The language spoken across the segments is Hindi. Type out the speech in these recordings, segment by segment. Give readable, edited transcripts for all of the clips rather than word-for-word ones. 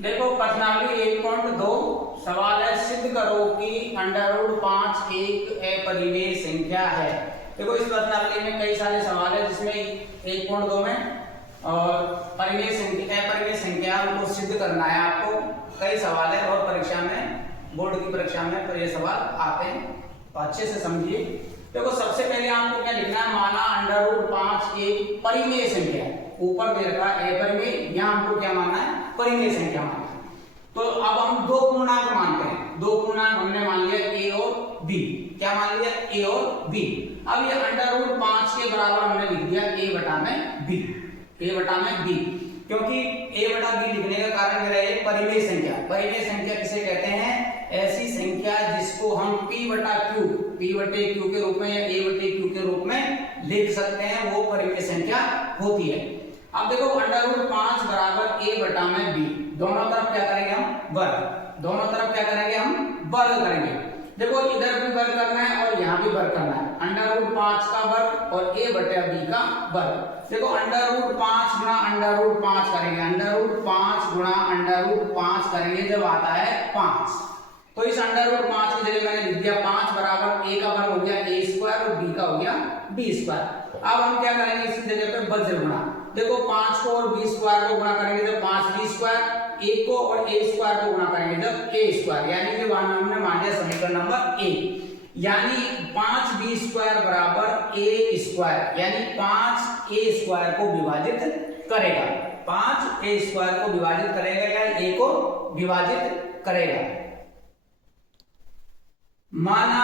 देखो प्रश्नावली 1.2 सवाल है, सिद्ध करो कि √5 एक अपरिमेय संख्या है। देखो इस प्रश्नावली में कई सारे सवाल है जिसमें 1.2 में और परिमेय संख्या अपरिमेय संख्या को सिद्ध करना है। आपको कई सवाल है और परीक्षा में बोर्ड की परीक्षा में तो ये सवाल आते हैं, तो अच्छे से समझिए। देखो सबसे पहले आपको क्या लिखना है, माना √5 एक परिमेय संख्या है। ऊपर दे रखा है अपरिमेय, यहाँ हमको क्या मानना है, परिमेय संख्या मानना है। तो अब हम दो पूर्णांक मानते हैं। दो पूर्णांक हमने मान लिया a और b। क्या मान लिया, a और b। अब ये √5 के बराबर हमने लिख दिया a बटा में b, a बटा में b, क्योंकि a बटा b लिखने का कारण मेरा है परिमेय संख्या। परिमेय संख्या किसे कहते हैं, ऐसी संख्या जिसको हम p बटा q के रूप में या a बटे q के रूप में लिख सकते हैं, वो परिमेय संख्या होती है। अब देखो √5 बराबर a बटा में b, दोनों तरफ क्या करेंगे हम, वर्ग। दोनों तरफ क्या करेंगे हम, वर्ग करेंगे। देखो इधर भी वर्ग करना है और यहाँ भी वर्ग करना है। √5 का वर्ग और a बटा b का वर्ग। देखो √5 गुणा √5 करेंगे, √5 गुणा √5 करेंगे जब आता है 5। तो इस √5 की जगह मैंने लिख दिया 5 बराबर a का वर्ग हो गया a² और b का हो गया b²। अब हम क्या करेंगे, इसकी जगह पे वज्र गुणा। देखो 5 को और b² को गुणा करेंगे जब 5b², a को और a² को गुणा करेंगे जब a², यानी कि हमने मान लिया समीकरण नंबर 1, यानी 5b² बराबर a², यानी 5a² को विभाजित करेगा। 5a² को विभाजित करेगा या a को विभाजित करेगा। माना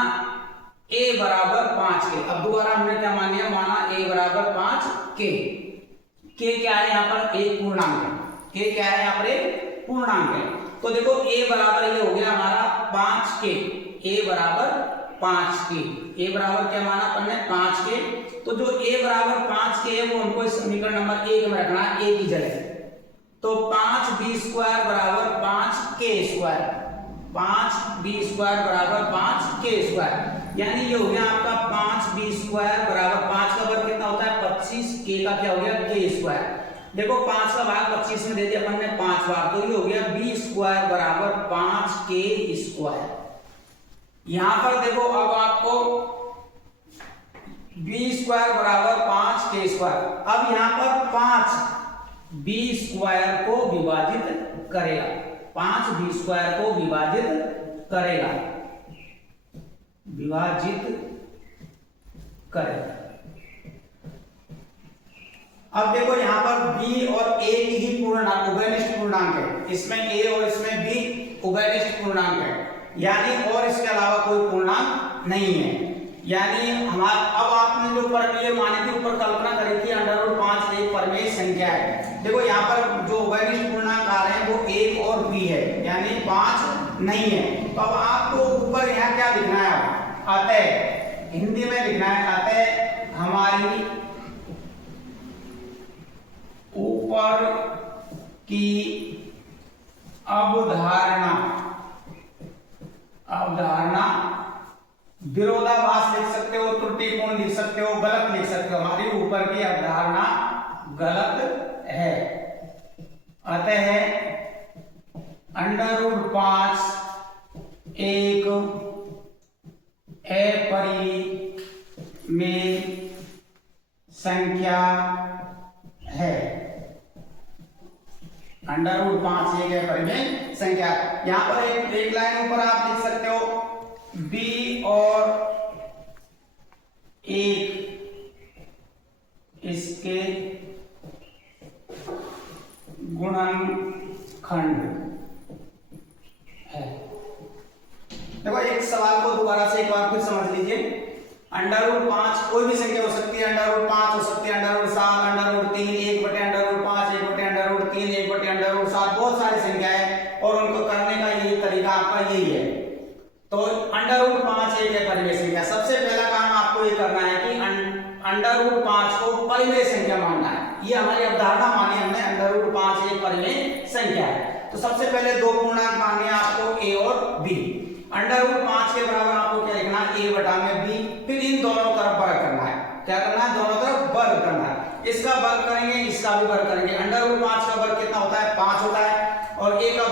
a बराबर 5 के, अब दोबारा हमने क्या मान लिया, माना a बराबर 5 के। k क्या है, यहाँ पर एक पूर्णांक है। k क्या है, यहाँ पर एक पूर्णांक है। तो देखो a बराबर ये हो गया हमारा 5 के, a बराबर 5 के। a बराबर क्या माना अपन ने, 5 के। तो जो a बराबर 5 के है वो हमको इस समीकरण नंबर 1 में रखना है, a की जगह। तो 5b² बराबर 5k², 5b² बराबर 5k², यानी ये हो गया आपका 5b² बराबर 5 का वर्ग कितना होता है 25, k का क्या हो गया k²। देखो 5 का भाग 25 में दे दिया अपन ने 5 बार, तो ये हो गया b² बराबर 5k²। यहां पर देखो अब आपको b² बराबर 5k²। अब यहां पर 5 b² को विभाजित करेगा, 5 b² को विभाजित करेगा, विभाजित करेगा। अब देखो यहां पर b और a की ही पूर्णांक उभयनिष्ठ पूर्णांक है, इसमें a और इसमें b उभयनिष्ठ पूर्णांक है, यानी और इसके अलावा कोई पूर्णांक नहीं है। यानी हमारा अब आपने जो परिमेय मानी थी, ऊपर कल्पना करी थी √5 एक परिमेय संख्या है। देखो यहाँ पर जो उभयनिष्ठ पूर्णांक आ रहे हैं वो 1 और b है, यानी 5 नहीं है। तो अब आपको ऊपर यहाँ क्या लिखना है, अतः हिंदी में लिखना है, अतः हमारी ऊपर की अवधारणा विरोधाभास लिख सकते हो, त्रुटिपूर्ण लिख सकते हो, गलत लिख सकते हो। हमारी ऊपर की अवधारणा गलत है। अतः √5 एक अपरिमेय संख्या है। √5 एक अपरिमेय संख्या। यहां पर एक लाइन ऊपर आप लिख सकते हो, b और 1 इसके गुणनखंड है। देखो एक सवाल को दोबारा से एक बार फिर समझ लीजिए। √5 कोई भी संख्या हो सकती है, √5 हो सकती है, √7, √3, 1 बटे √5, 1 बटे √3, 1 बटे √7, बहुत सारी संख्या है और उनको करने का यही तरीका आपका यही है। तो √5 एक परिमेय संख्या। सबसे पहला काम आपको ये करना है कि √5 को परिमेय संख्या मानना है। ये हमारी अवधारणा मानी हमने, √5 एक परिमेय संख्या है। तो सबसे पहले दो पूर्णांक मांगे आपको a और b। √5 के बराबर आपको क्या लिखना है, a बटा में b। फिर इन दोनों तरफ वर्ग करना है। क्या करना है, दोनों तरफ वर्ग करना है। इसका वर्ग करेंगे, इसका भी वर्ग करेंगे। √5 का वर्ग कितना होता है, 5 होता है, और a का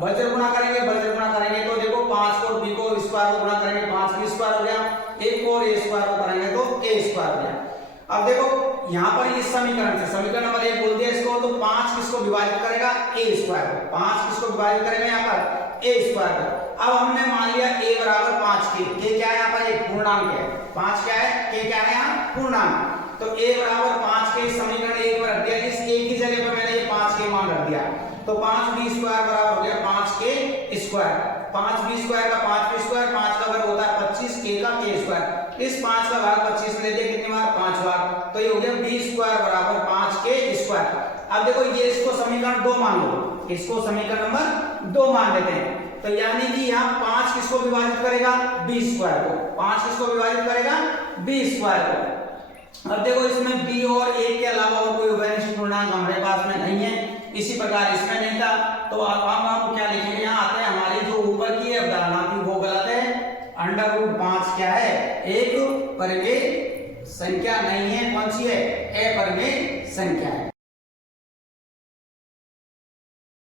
बजर गुणा करेंगे तो देखो 5 को b को स्क्वायर को गुणा करेंगे 5 b स्क्वायर हो गया, 1 को और a स्क्वायर को करेंगे तो a स्क्वायर हो गया। अब देखो यहाँ पर इस समीकरण से समीकरण नंबर 1 बोल दिया इसको, तो 5 किसको विभाजित करेगा a स्क्वायर को, 5 किसको विभाजित करेंगे यहाँ पर a स्क्वायर को। अब हमने मान लिया a बराबर 5 k क्या है यहाँ पर एक पूर्णांक है, 5 क्या है k क्या है यहाँ पूर्णांक, तो a बराबर 5 के समीकरण 1 में रख दिया, इस a की जगह पर मैंने ये 5 के मान रख दिया, तो 5b स्क्वायर बराबर हो गया 5k स्क्वायर, 5b स्क्वायर का 5b स्क्वायर, 5 का वर्ग होता है 25, k का k स्क्वायर, इस 5 का भाग 25 ले दिया कितनी बार 5 बार, तो ये हो गया b स्क्वायर बराबर 5k स्क्वायर। अब देखो ये इसको समीकरण 2 मान लो, इसको समीकरण नंबर 2 मान लेते हैं, तो यानी कि यहाँ 5 किसको विभाजित करेगा b स्क्वायर को, 5 किसको विभाजित करेगा b स्क्वायर को। अब देखो इसमें b और a के अलावा और कोई उभयनिष्ठ पूर्णांक हमारे पास में नहीं है, इसी प्रकार इसमें नहीं था, तो अब हम क्या लिखेंगे, यहाँ आते हैं हमारी जो ऊपर की अवधारणा थी वो गलत है, √5 क्या है एक परिमेय संख्या नहीं है, कौन सी है, अपरिमेय संख्या है।